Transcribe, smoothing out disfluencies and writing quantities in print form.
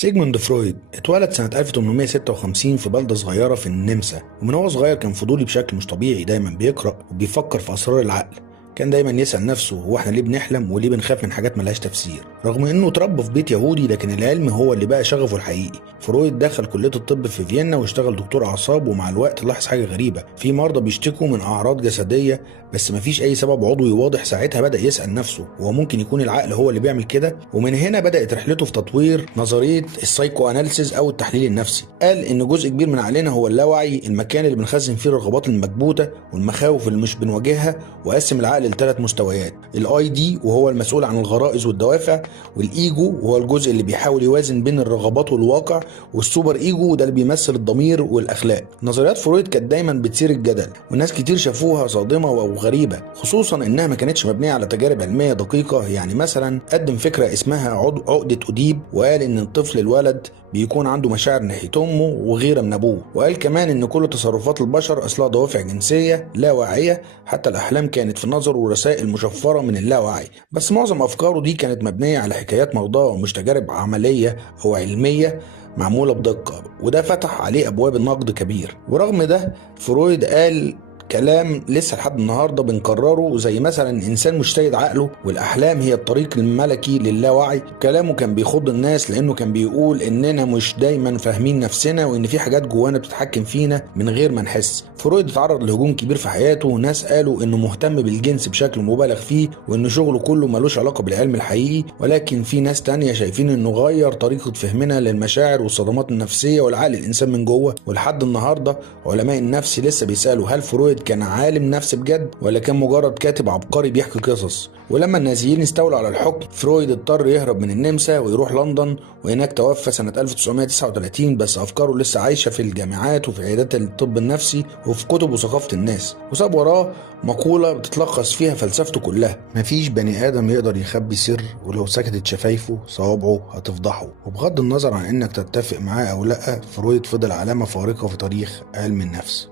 سيجموند فرويد اتولد سنة 1856 في بلدة صغيرة في النمسا، ومن هو صغير كان فضولي بشكل مش طبيعي، دايما بيقرأ وبيفكر في أسرار العقل. كان دايما يسأل نفسه هو احنا ليه بنحلم وليه بنخاف من حاجات ملهاش تفسير. رغم انه اتربى في بيت يهودي، لكن العلم هو اللي بقى شغفه الحقيقي. فرويد دخل كلية الطب في فيينا واشتغل دكتور أعصاب، ومع الوقت لاحظ حاجة غريبة، في مرضى بيشتكوا من أعراض جسدية بس مفيش أي سبب عضوي واضح. ساعتها بدأ يسأل نفسه هو ممكن يكون العقل هو اللي بيعمل كده؟ ومن هنا بدأت رحلته في تطوير نظرية السايكو أناليسيز أو التحليل النفسي. قال إن جزء كبير من عقلنا هو اللاوعي، المكان اللي بنخزن فيه الرغبات المكبوتة والمخاوف اللي مش بنواجهها، وقسم العقل لثلاث مستويات: الاي دي وهو المسؤول عن الغرائز والدوافع، والايجو وهو الجزء اللي بيحاول يوازن بين الرغبات والواقع، والسوبر ايجو وده اللي بيمثل الضمير والاخلاق. نظريات فرويد كانت دايما بتثير الجدل، والناس كتير شافوها صادمه او غريبه، خصوصا انها ما كانتش مبنيه على تجارب علميه دقيقه. يعني مثلا قدم فكره اسمها عقده اوديب، وقال ان الطفل الولد بيكون عنده مشاعر ناحيه امه وغيره من ابوه، وقال كمان ان كل تصرفات البشر اصلها دوافع جنسيه لا واعيه، حتى الاحلام كانت في نظره ورسائل مشفره من اللاوعي. بس معظم افكاره دي كانت مبنيه على حكايات مرضاه ومش تجارب عمليه او علميه معموله بدقه، وده فتح عليه ابواب النقد كبير. ورغم ده فرويد قال كلام لسه لحد النهارده بنكرره، زي مثلا الانسان مش سيد عقله والاحلام هي الطريق الملكي للاوعي. كلامه كان بيخض الناس لانه كان بيقول اننا مش دايما فاهمين نفسنا، وان في حاجات جوانا بتتحكم فينا من غير ما نحس. فرويد اتعرض لهجوم كبير في حياته، وناس قالوا انه مهتم بالجنس بشكل مبالغ فيه، وان شغله كله ملوش علاقه بالعلم الحقيقي. ولكن في ناس تانية شايفين انه غير طريقه فهمنا للمشاعر والصدمات النفسيه والعقل الانسان من جوه. ولحد النهارده علماء النفس لسه بيسالوا هل فرويد كان عالم نفس بجد ولا كان مجرد كاتب عبقري بيحكي قصص. ولما النازيين استولوا على الحكم، فرويد اضطر يهرب من النمسا ويروح لندن، وهناك توفى سنة 1939. بس أفكاره لسه عايشة في الجامعات وفي عيادات الطب النفسي وفي كتب وثقافة الناس، وساب وراه مقولة بتتلخص فيها فلسفته كلها: مفيش بني آدم يقدر يخبي سر، ولو سكتت شفايفه صوابعه هتفضحه. وبغض النظر عن انك تتفق معاه او لا، فرويد فضل علامة فارقة في تاريخ علم النفس.